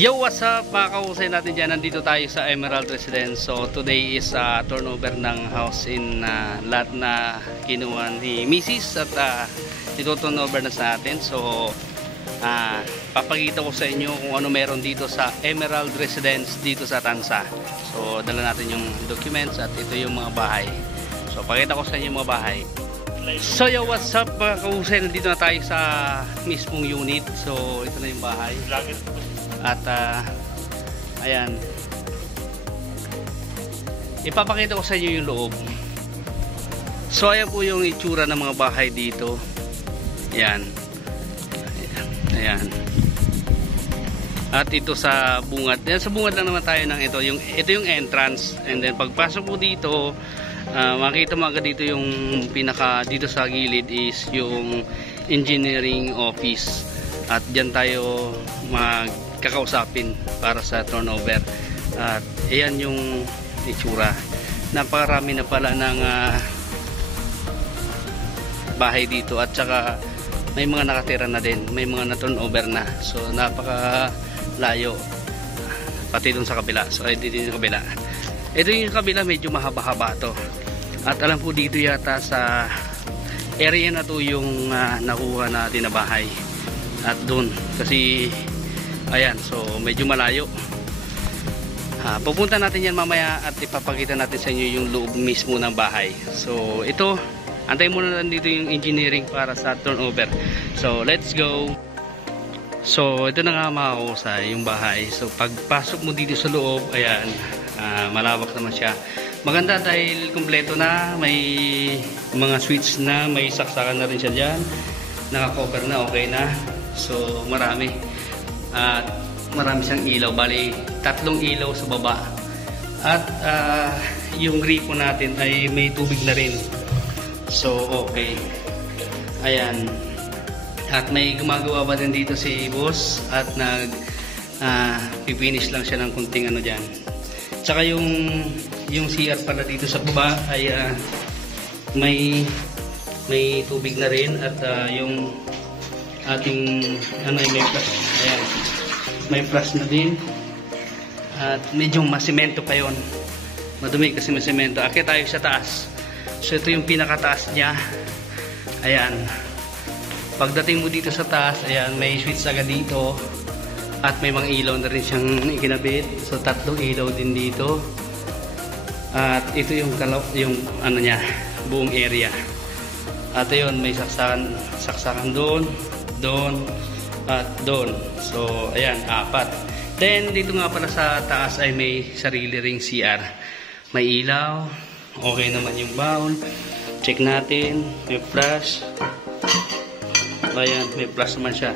Yo, what's up mga kausay natin dyan. Nandito tayo sa Emerald Residence. So today is turnover ng house in lot na kinuha ni Mrs. At ito-turnover na sa atin. So papakita ko sa inyo kung ano meron dito sa Emerald Residence dito sa Tansa. So dala natin yung documents at ito yung mga bahay. So pakita ko sa inyo yung mga bahay. So yo, what's up mga kausay. Nandito na tayo sa mismong unit. So ito na yung bahay. At ayan, ipapakita ko sa inyo yung loob. So ayan po yung itsura ng mga bahay dito. Ayan. Ayan. At ito sa bungad. Ayan, sa bungad lang naman tayo ng ito. Ito yung entrance. And then pagpasok po dito, makita mo agad dito yung pinaka dito sa gilid is yung engineering office. At dyan tayo kakausapin para sa turnover. At ayan yung itsura. Napakarami na pala ng bahay dito at saka may mga nakatira na din, may mga na-turnover na. So napakalayo pati dun sa kabila. So dito yung kabila. Ito yung kabila, medyo mahaba-haba to. At alam po dito yata sa area na to yung nakuha natin na bahay. At dun kasi ayan, so medyo malayo. Pupunta natin yan mamaya at ipapakita natin sa inyo yung loob mismo ng bahay. So ito, antayin muna lang dito yung engineering para sa turnover. So let's go. So ito na nga mga kausay, yung bahay. So pagpasok mo dito sa loob, ayan, malawak naman siya. Maganda dahil kumpleto na, may mga switch na, may saksakan na rin siya dyan, naka-cover na, okay na. So marami. At marami siyang ilaw, bali 3 ilaw sa baba. At yung gripo natin ay may tubig na rin. So okay. Ayan. At may gumagawa pa din dito si boss at pipinish lang siya ng kunting ano dyan. Tsaka yung CR pala dito sa baba ay may tubig na rin. At yung ating ano ay may flash. Ayan, may flash na din. At medyo masimento pa yon, madumi kasi masimento. Akit tayo sa taas. So ito yung pinakataas niya. Ayan, pagdating mo dito sa taas, ayan, may switch agad dito. At may mga ilaw na rin siyang ikinabit. So 3 ilaw din dito. At ito yung ano niya, buong area. At ayun, may saksakan doon at doon. So ayan, 4. Then dito nga pala sa taas ay may sarili ring CR. May ilaw. Okay naman yung bowl. Check natin. May flash. Ayan, may flash naman siya.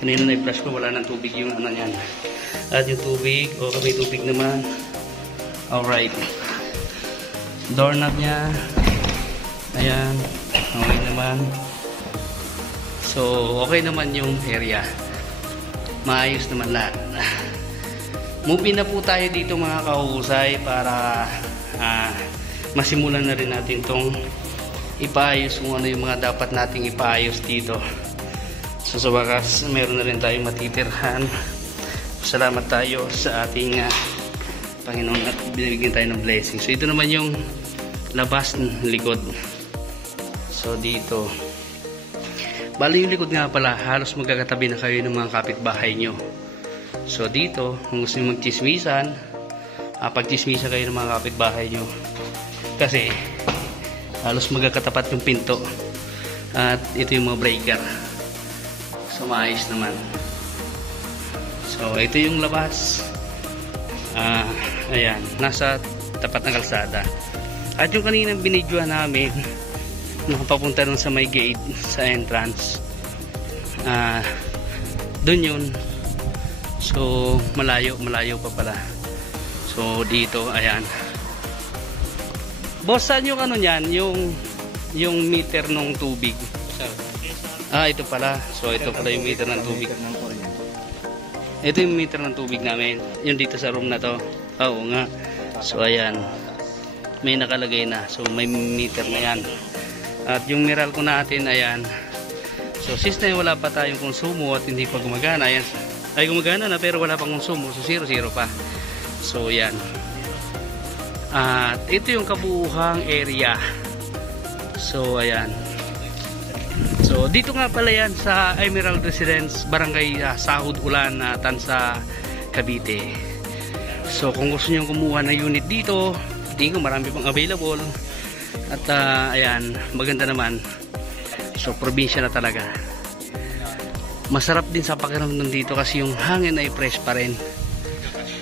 Kanina na flash ko, wala nang tubig yung ano yan. At yung tubig, okay, may tubig naman. Alright. Doorknob niya. Ayan, okay naman. So okay naman yung area. Maayos naman lahat. Move na po tayo dito mga kahusay para masimulan na rin natin tong ipaayos kung ano yung mga dapat nating ipaayos dito. So sa wakas, meron na rin tayong matitirhan. Salamat tayo sa ating Panginoon at binibigyan tayo ng blessing. So ito naman yung labas ng likod. So dito, bali yung likod nga pala, halos magkakatabi na kayo ng mga kapitbahay nyo. So dito, kung gusto nyo magchismisan, pagchismisan kayo ng mga kapitbahay nyo. Kasi halos magkakatapat yung pinto. At ito yung mga breaker. So maayos naman. So ito yung labas. Ayan, nasa tapat ng kalsada. At yung kaninang binidyohan namin, nakapapunta dun sa may gate sa entrance, dun yun. So malayo pa pala. So dito, ayan. Boss, saan yung ano nyan, yung meter ng tubig? Ito pala. So ito pala yung meter ng tubig. Ito yung meter ng tubig namin, yung dito sa room na to. Oo nga. So ayan, may nakalagay na. So may meter na yan. At yung Meralco natin, ayan. So since na wala pa tayong konsumo at hindi pa gumagana, ayan, ay gumagana na pero wala pang konsumo. So 0 pa. So yan. At ito yung kabuuhang area. So ayan. So dito nga pala yan sa Emerald Residence, Barangay Sahod Ulan, Tansa, Cavite. So kung gusto niyo kumuha ng unit dito, tingin ko marami pang available. At ayan, maganda naman. So probinsya na talaga. Masarap din sa pakiramdam dito kasi yung hangin ay fresh pa rin.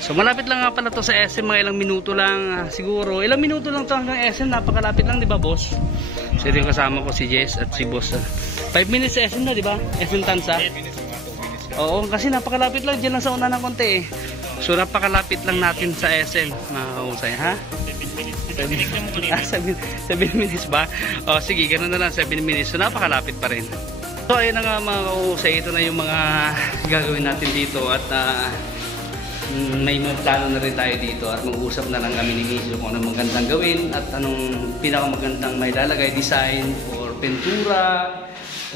So malapit lang nga pala to sa SM, mga ilang minuto lang siguro. Ilang minuto lang to hanggang SM, napakalapit lang, di ba boss? So ito yung kasama ko si Jess at si boss. 5 minutes sa SM na, di ba? SM Tansa. Oo, kasi napakalapit lang, dyan lang sa una ng konti eh. So napakalapit lang natin sa SM, mga kausay, ha? 7 minutes ba? O sige, ganun na lang, 7 minutes. So napakalapit pa rin. So ayun na nga mga kausay, ito na yung mga gagawin natin dito. At may mga plano na rin tayo dito. At mag-usap na lang kami ni Miso kung anong magandang gawin. At anong pinakamagandang may lalagay, design or pintura.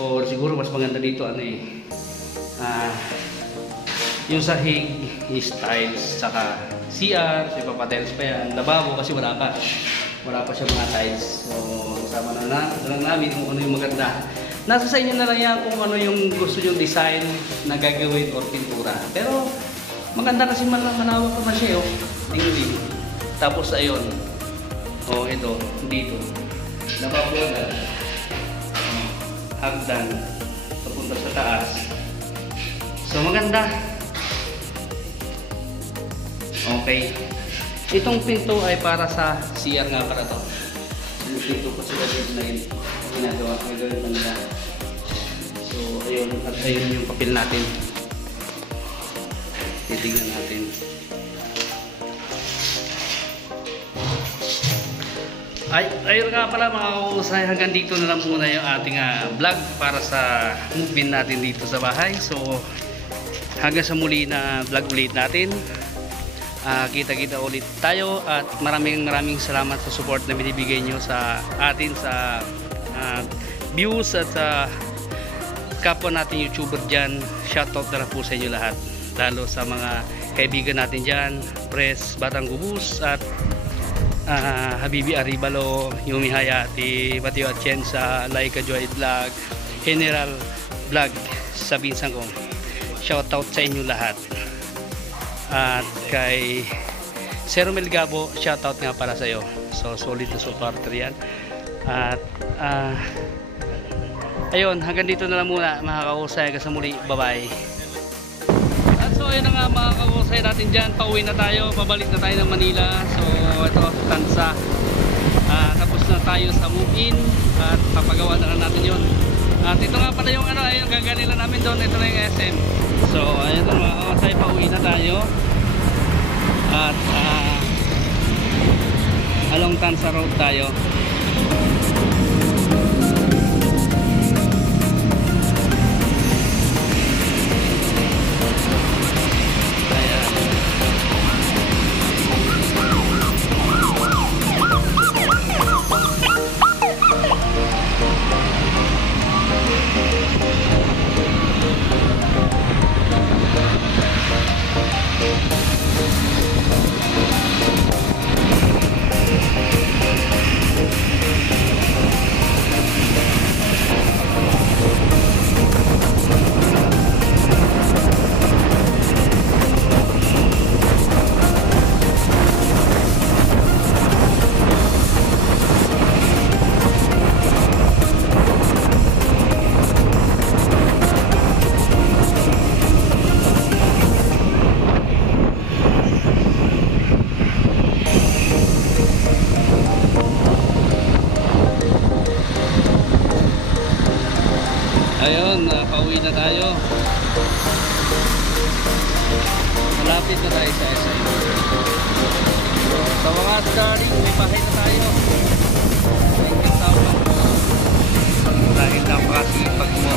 Or siguro mas maganda dito ano eh. Yung sahig, tiles, saka CR, so ipapatiles pa yan. Lababo kasi wala pa siya mga tiles. So kasama na lang namin kung ano yung maganda. Nasa sa inyo na lang yan kung ano yung gusto yung design na gagawin or pintura. Pero maganda kasi malawak naman siya oh. Dingding. Tapos ayun. Oh, ito dito. Lababo na. Hagdan papunta sa taas. So maganda. Okay. Itong pinto ay para sa CR nga para to. Yung pinto ko sila dito na yun. Ginagawa pa nila. So ayun. At ayun yung papel natin. Titignan natin. Ayun nga pala mga kausay, hanggang dito na lang muna yung ating vlog para sa move-in natin dito sa bahay. So hanggang sa muli na vlog ulit natin. Kita-kita ulit tayo at maraming salamat sa support na binibigay nyo sa atin sa views at sa kapwa natin YouTuber dyan. Shoutout na lang po sa inyo lahat, lalo sa mga kaibigan natin dyan, Pres Batang Gubus at Habibi Aribalo, Yumi Hayati, Mateo Atienza, Laika Joy Vlog, General Vlog sa binsang ko. Shoutout sa inyo lahat. At kay Sir Romel Gabo, shoutout nga para sa iyo. So solid na supporter yan. At ayun, hanggang dito na lang muna mga kausay. Kasi muli, bye-bye. At so ayun na nga mga kausay natin dyan. Pauwi na tayo, pabalik na tayo ng Manila. So ito, Tansa. Tapos na tayo sa move-in. At papagawa na lang natin yun. At ito nga pala yung ayun, gagaling lang namin doon. Ito na yung SM. So ayun na mga kausay, pauwi na tayo. At along Tansa Road tayo. Ayun, pauwi na tayo. Malapit na tayo sa SM. Sa mga darling, may bahay na tayo. Thank you so much. Dahil napakasipag mo.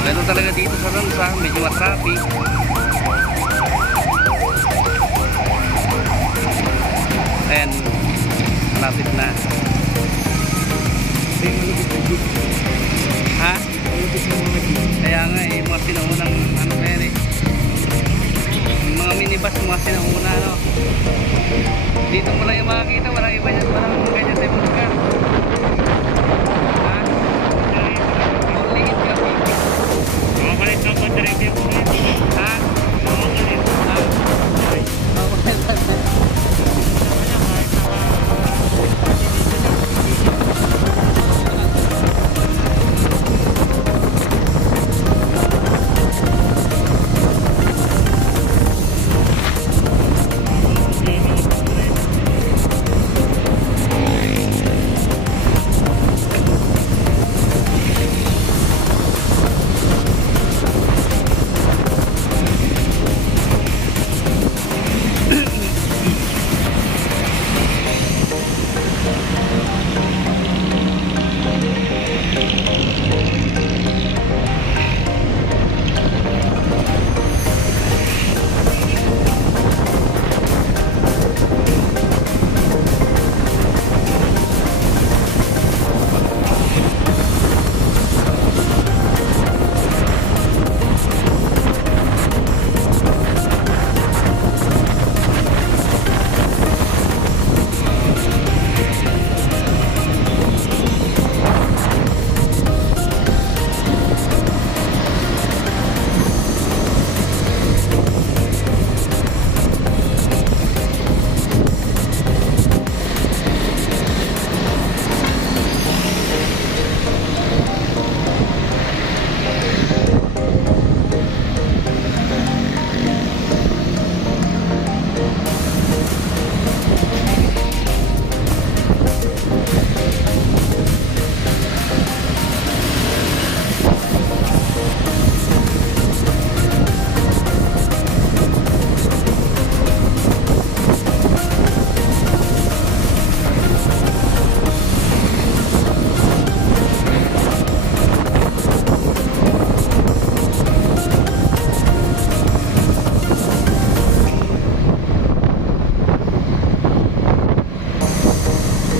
Ganun talaga dito sa Tansa, medyo matraffic. And malapit na. Ha? Kaya nga eh, mga sinaunang ano pa yan eh. Yung mga minibus, mga sinauna no. Dito mo lang yung makakita, walang iba yan, walang ganyan tayo mga lugar. Ha? Mauligit ka, baby. Makapalit ng contractor ko na yun. Ha? Makapalit. Ha?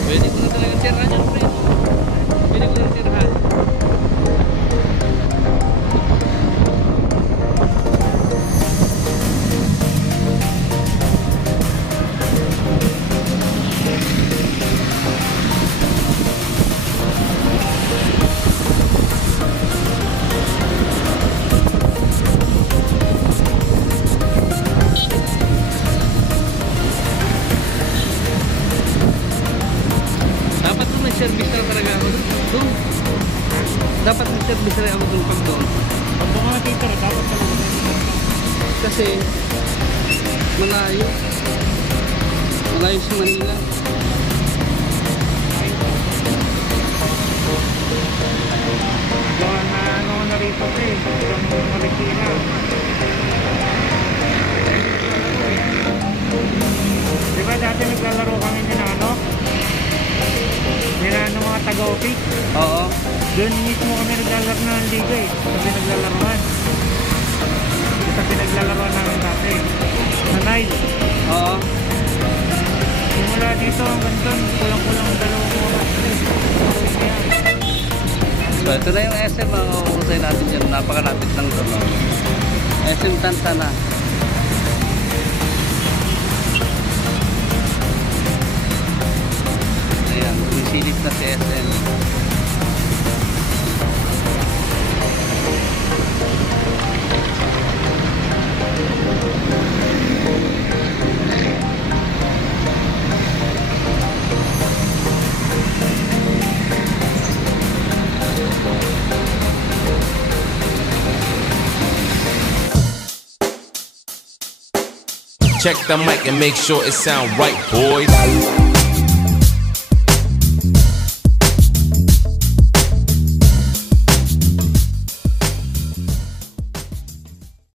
Pwede ko na talagang tirahan yan, pre. Pwede ko na tirahan. Dapat doon may service na talaga ako doon. Dapat may service na ako doon pag doon. Pag mga dito, dapat talaga. Kasi malayo. Malayo sa Manila. Gawa na ano na rito eh. Yung Marikina. Diba dati naglalaro kami nila ano? Nila ano mga taga-office? Oo. Doon mismo kami naglalaro ng liga eh. Kasi naglalaroan. Ito pinaglalaroan namin dati. Sa Nile. Oo. Simula dito hanggang doon, kulang-kulang 2 oras. So ito na yung SM ang uusay natin dyan. Napakalapit lang ito. No? SM Tantana. Ayan, sumisilip na si SM. Check the mic and make sure it sound right, boys.